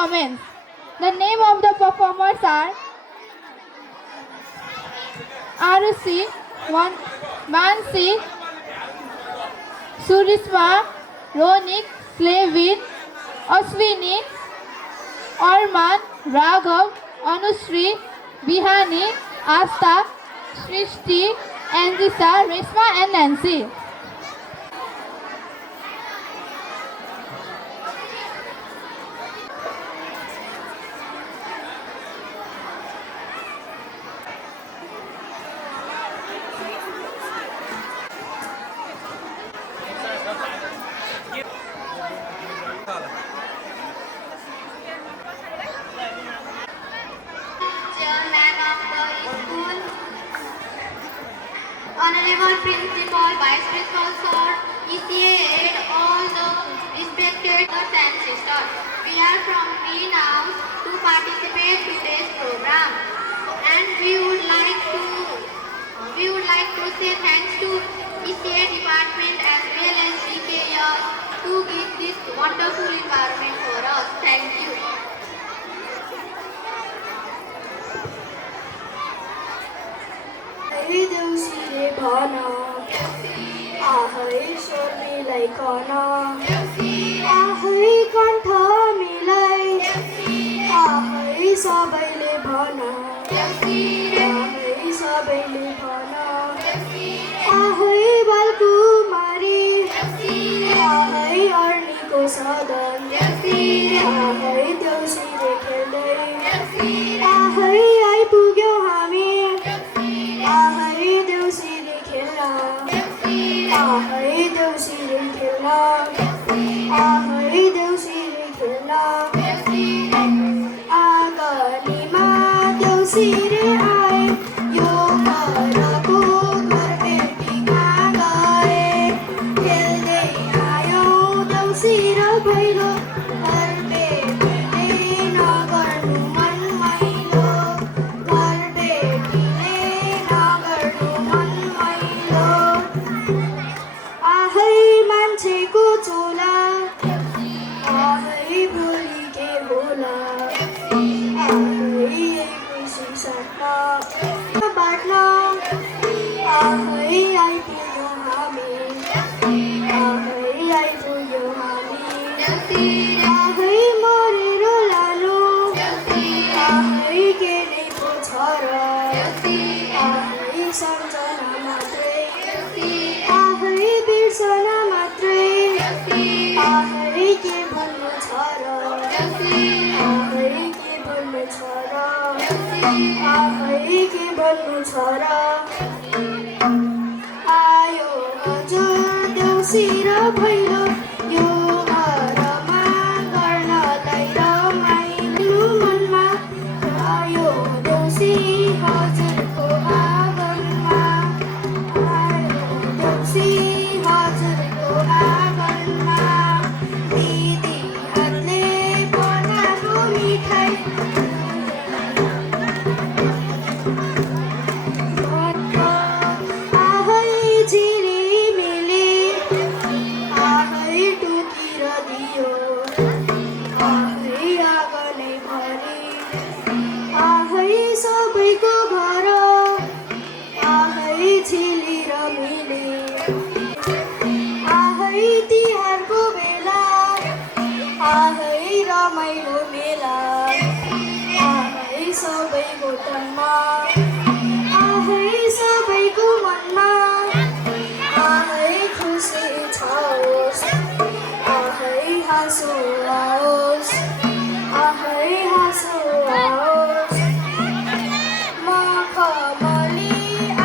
performance. The name of the performers are Arusi, Mansi, Surisma, Ronik, Slavin, Aswini, Arman, Raghav, Anushree, Bihani, Asta, Srishti, Anjisa, Reshma and Nancy. Chairman of the school, Honorable Principal, Vice Principal Sir, ECA and all the respected brothers and sisters. We are from Green House to participate today's program, and we would like to say thanks to ECA department as well as GKR to give this wonderful environment for us. Thank you. है देउसीले भन आहै स्वर मिलाइकन आहै कण्ठ मिलाइ आहै सबैले भन आहै सबैले भन आहै बालकुमारी आहै अर्नीको सदन आहै देउसीले खेल्दै आहै आइपुग्यौँ हामी आहै देउसीले खेल्न आहै देउसीले खेल्न आहै देउसीले खेल्न आँगनीमा देउसीले आए यो घरको घरबेटीमा गए खेल्दै आयौँ देउसी र भैलो घरबेटीले नगर्नु मन मैलो घरबेटीले नगर्नु मन मैलो आहै मान्छेको चोला आहै भोलि के होला आहै खुसी साथमा बाँड्न आहै आइपुग्यौँ हामी आहै आइपुग्यौँ हामी आहै मरेर लानु आहै के नै पो छ र आहै सम्झना मात्रै आहै बिर्सना मात्रै आहै के भन्नु छ र आहै के भन्नु छ र आहै के भन्नु छ र आयो हजुर देउसी र भैलो यो घरमा गर्नलाई रमाइलो मनमा आयो देउसी हजुरको आँगनमा आयो देउसी हजुरको आँगनमा दिदीहरूले बनाएको मिठाई आहै झिलिमिली आहै टुकी र दियो आहै आँगनै भरि आहै सबैको घर आहै झिली र मिली आहै तिहारको बेला आहै रमाइलो मेला आहै सबैको तनमा आहै सबैको मनमा आहै खुसी छाओस् आहै हाँसो आओस् आहै हाँसो आओस् मखमली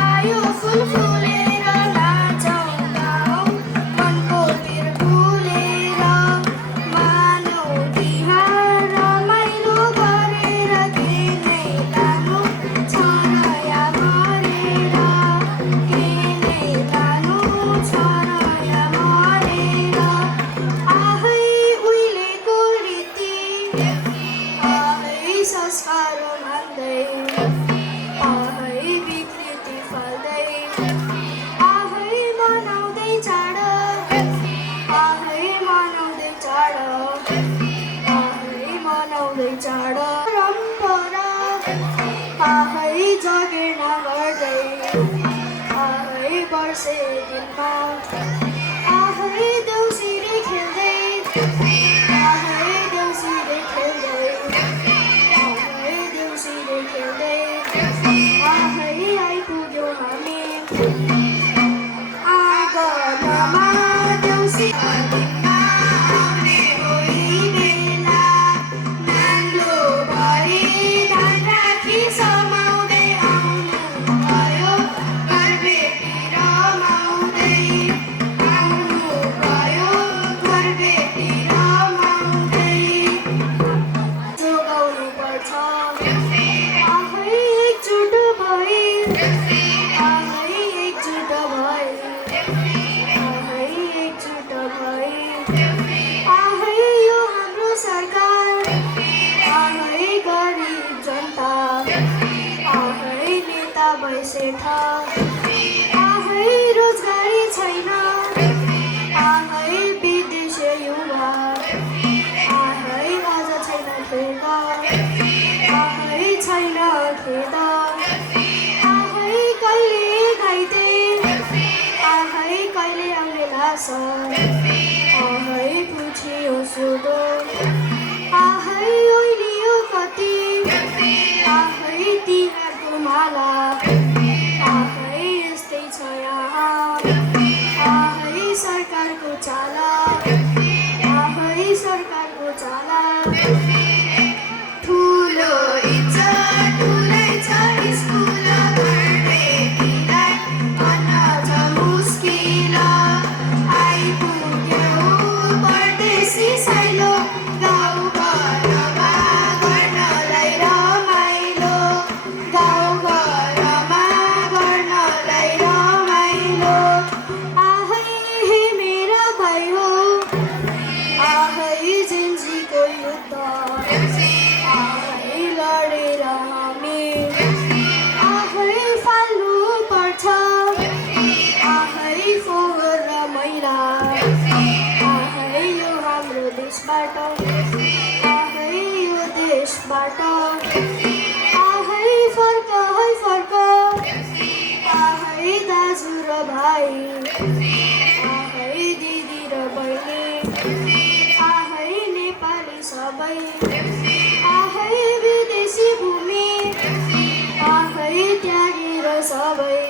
आयो फुल फुलेर नाचौँ गाउँ मनको पिर फुलेर मानौ तिहार रमाइलो गरेर के नै लानु छ दिनमा आउने होली बेला नाङ्लो भरि धान राखी समाउँदै आउनुभयो घरबेटी रमाउँदै आउनुभयो घरबेटी रमाउँदै जोगाउनु पर्छ आफै एकजुट भई आफै एकजुट भई आफै एकजुट भई आफै यो हाम्रो सरकार आफै गरिब जनता आफै नेता भैसेठ आफै रोजगारी छैन आफै विदेशी युवा आफै अझ छैन खेद आफै छैन खेद आफै कहिले घाइते आफै कहिले आउने लास आफै पुछियो सोधो आफै ओइलियो कति आफै तिहारको माला आफै यस्तै छ यहाँ आफै सरकारको चाला आफै सरकारको चाला ठुलो इज्जत ठुलै छ स्कुल घरबेटीलाई भन्न छ मुस्किल आइपुग्यो परदेशी साइलो गाउँघरमा गर्नलाई रमाइलो गाउँघरमा गर्नलाई रमाइलो आहै हे मेरो भाइ हो आहै जिन्जीको युद्ध आहै लडेर हामी आहै फाल्नु पर्छ आहै फोहोर र मैला आहै यो हाम्रो देशबाट आहै यो देशबाट आहै फर्क है फर्क आहै दाजु र भाइ आहै दिदी र बहिनी आहै नेपाली सबै आहै विदेशी भूमि आहै त्यागेर सबै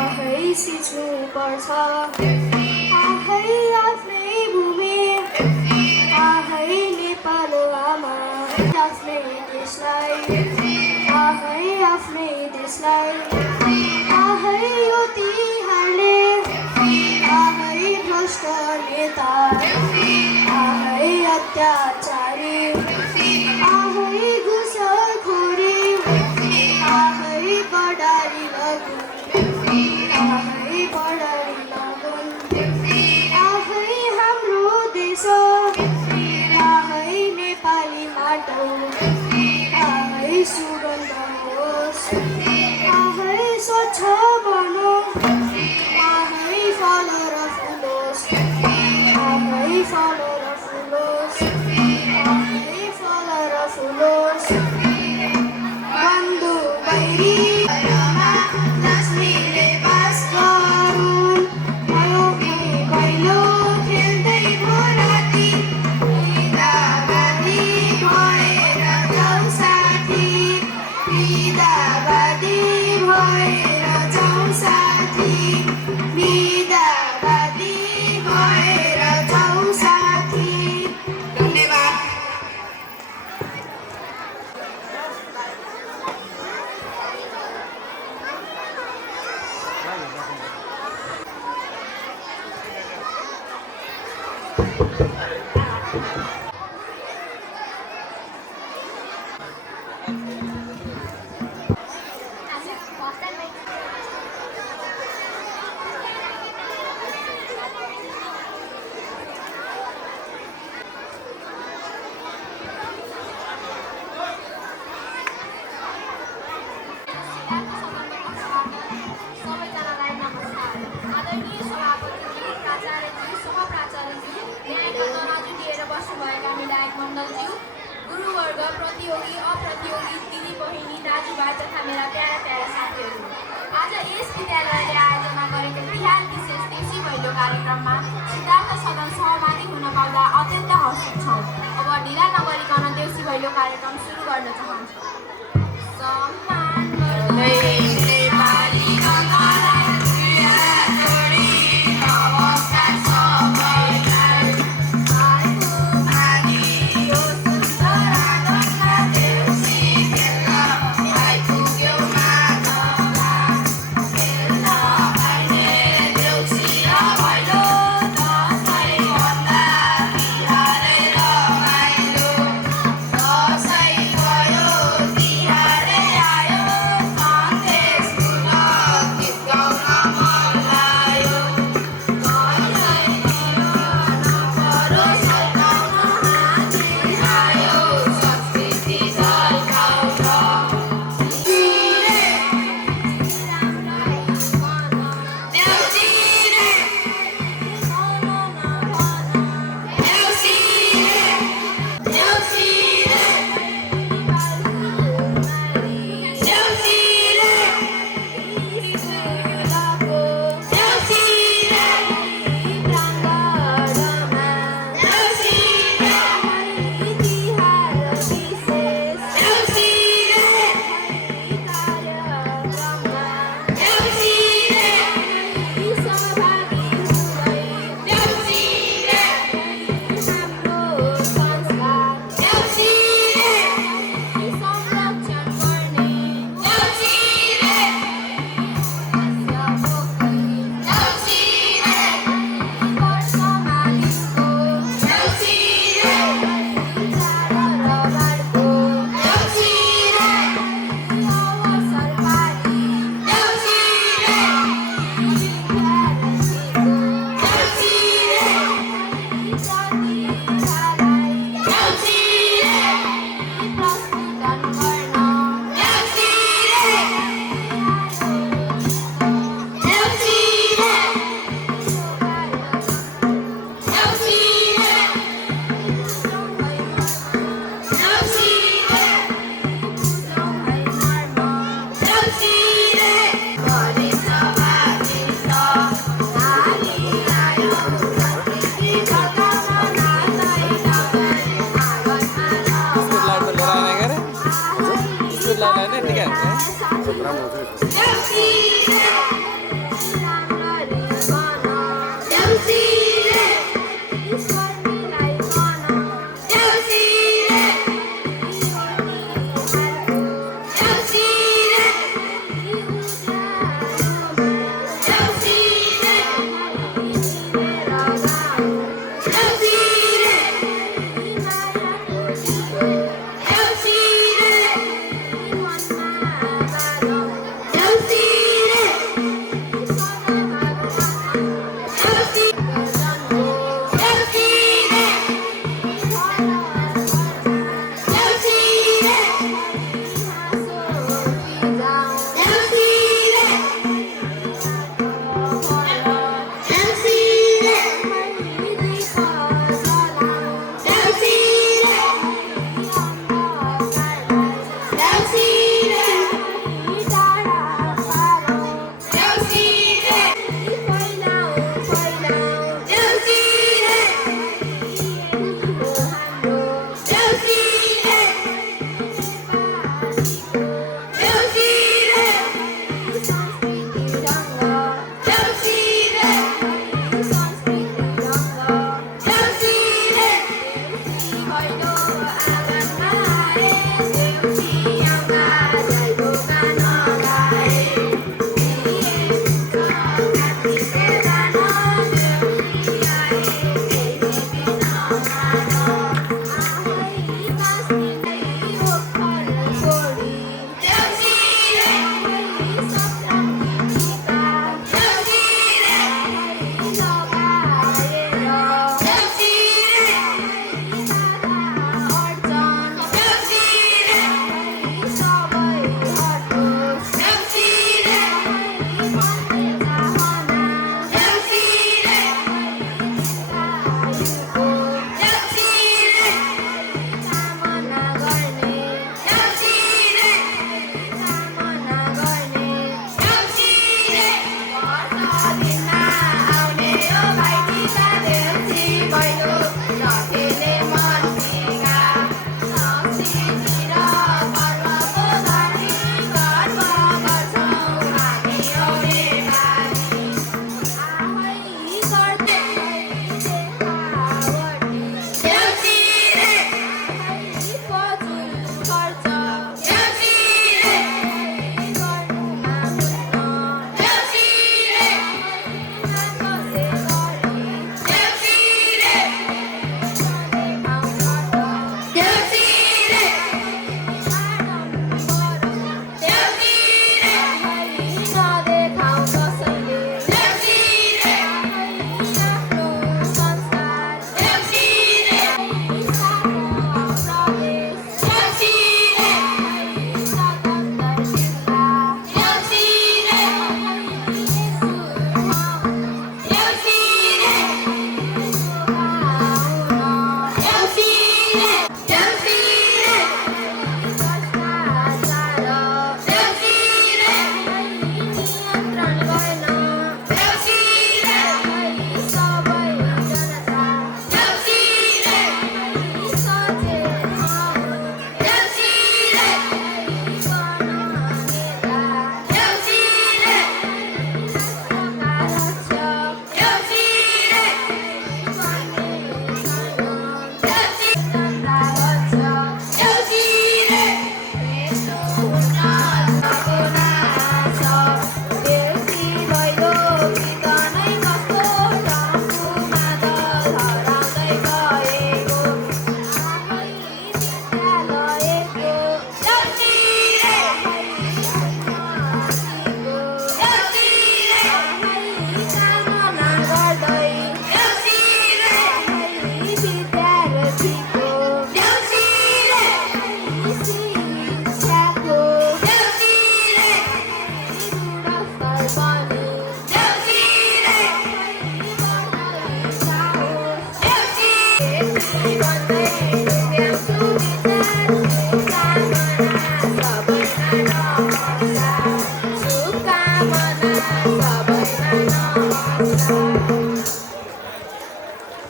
आहै सिच्नु पर्छ आहै आफ्नै भूमि आहै नेपाल आमा आफ्नै देशलाई आहै आफ्नै देशलाई आहै यो तिहारले आहै भ्रष्ट नेता आहै अत्याचारी आहै घुसखोरी आहै बढारी लगुन आहै बढारी लगुन आहै हाम्रो देश आहै नेपाली माटो आहै सुगन्ध होस् आहै स्वच्छ बनौँ आहै फल र फुलोस् आहै फल र फुलोस् आहै फल र फुलोस् बन्धु बैरी घरमा लक्ष्मीले बास गरून् भयो भैलो खेल्दै भो राति बिदाबादी भएर जाउँ साथी बिदाबादी भएर जाउँ साथी बिदाबादी भएर जाउँ साथी धन्यवाद सबैजनालाई नमस्कार। आदरणीय सभापतिज्यू, प्राचार्यज्यू, सहप्राचार्यज्यू, न्यायका तराजु लिएर बस्नुभएका विधायक मण्डलज्यू, गुरुवर्ग, प्रतियोगी, अप्रतियोगी, दिदी बहिनी, दाजुभाइ तथा मेरा प्यारा प्यारा साथीहरू, आज यस विद्यालयले आयोजना गरेको तिहार विशेष देउसी भैलो कार्यक्रममा सिद्धार्थ सदन सहभागी हुन पाउँदा अत्यन्त हर्षित छौँ। अब ढिला नगरिकन देउसी भैलो कार्यक्रम सुरु गर्न चाहन्छु। सम्मान गर्दै नेपाली गङ्गालाई नमस्कार सब राम्रो हुन्छ Jai